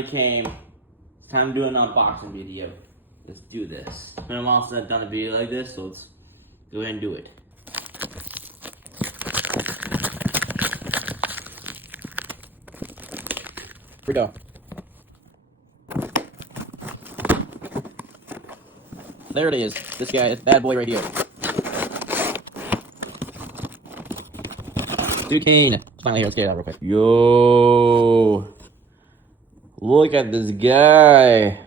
finally came. It's time to do an unboxing video. Let's do this. It's been a while since I've done a video like this, so let's go ahead and do it. Here we go. There it is. This guy, this bad boy right here. Duquesne. Finally here, let's get it out real quick. Yo. Look at this guy.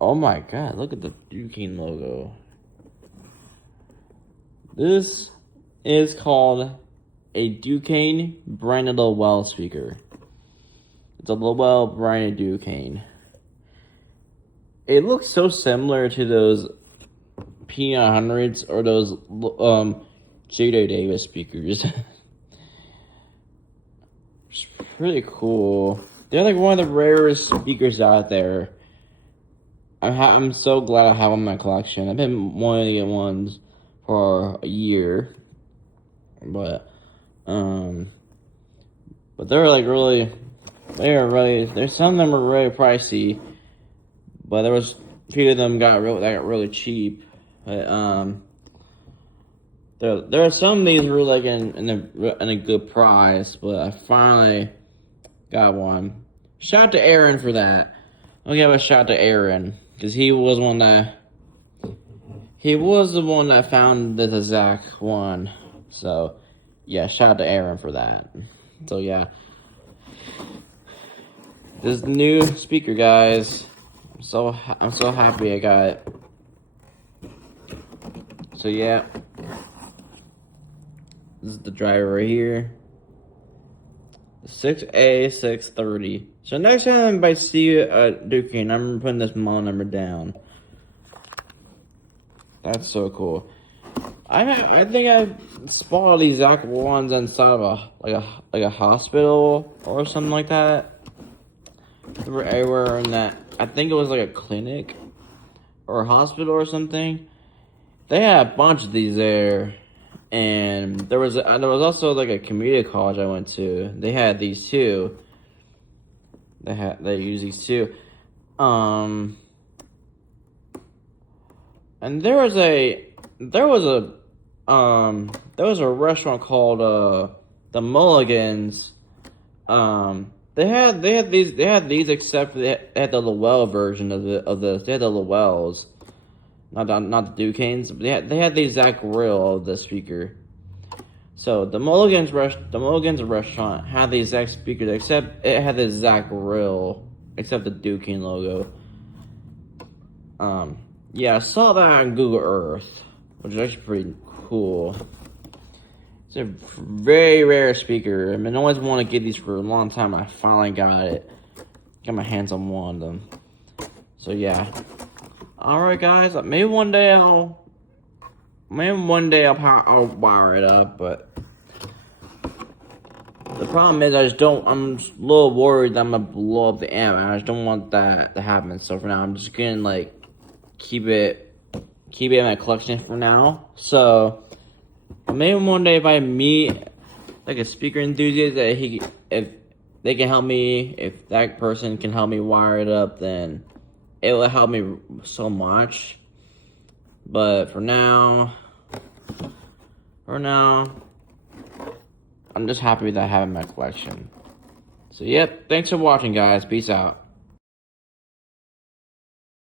Oh my god, look at the Duquesne logo. This is called a Duquesne branded Lowell speaker. It's a Lowell branded Duquesne. It looks so similar to those P900s or those J.D. Davis speakers. It's pretty cool. They're like one of the rarest speakers out there. I'm so glad I have them in my collection. I've been wanting to get ones for a year, but they're like really, there's some of them are really pricey, but there was a few of them that got really cheap. But there are some of these were like in a good price, but I finally got one. Shout out to Aaron for that. I'll give a shout out to Aaron because he was the one that found the exact one. So yeah, shout out to Aaron for that. So yeah, this new speaker, guys. I'm so happy I got it. So yeah, this is the driver right here. 6A630. So next time I see a Duquesne, I'm putting this model number down. That's so cool. I think I spotted these exact ones inside of a hospital or something like that. They were everywhere in that. I think it was like a clinic or a hospital or something. They had a bunch of these there, and there was also like a community college I went to. They had these too. They use these too. And there was a restaurant called the Mulligans. They had these except they had the Lowell version of this. They had the Lowells, not the Duquesnes. But they had the exact grill of the speaker. So the Mulligans restaurant had the exact speaker, except it had the exact grill, except the Duquesne logo. Yeah, I saw that on Google Earth, which is actually pretty cool. It's a very rare speaker. I mean, I always wanted to get these for a long time. I finally got it. Got my hands on one of them. So yeah. Alright guys, maybe one day I'll wire it up, but the problem is I'm just a little worried that I'm gonna blow up the amp, and I just don't want that to happen. So for now, I'm just gonna like keep it in my collection for now. So maybe one day if I meet like a speaker enthusiast if they can help me, if that person can help me wire it up, then it will help me so much. But for now, I'm just happy that I have it in my collection. So yep, thanks for watching guys. Peace out.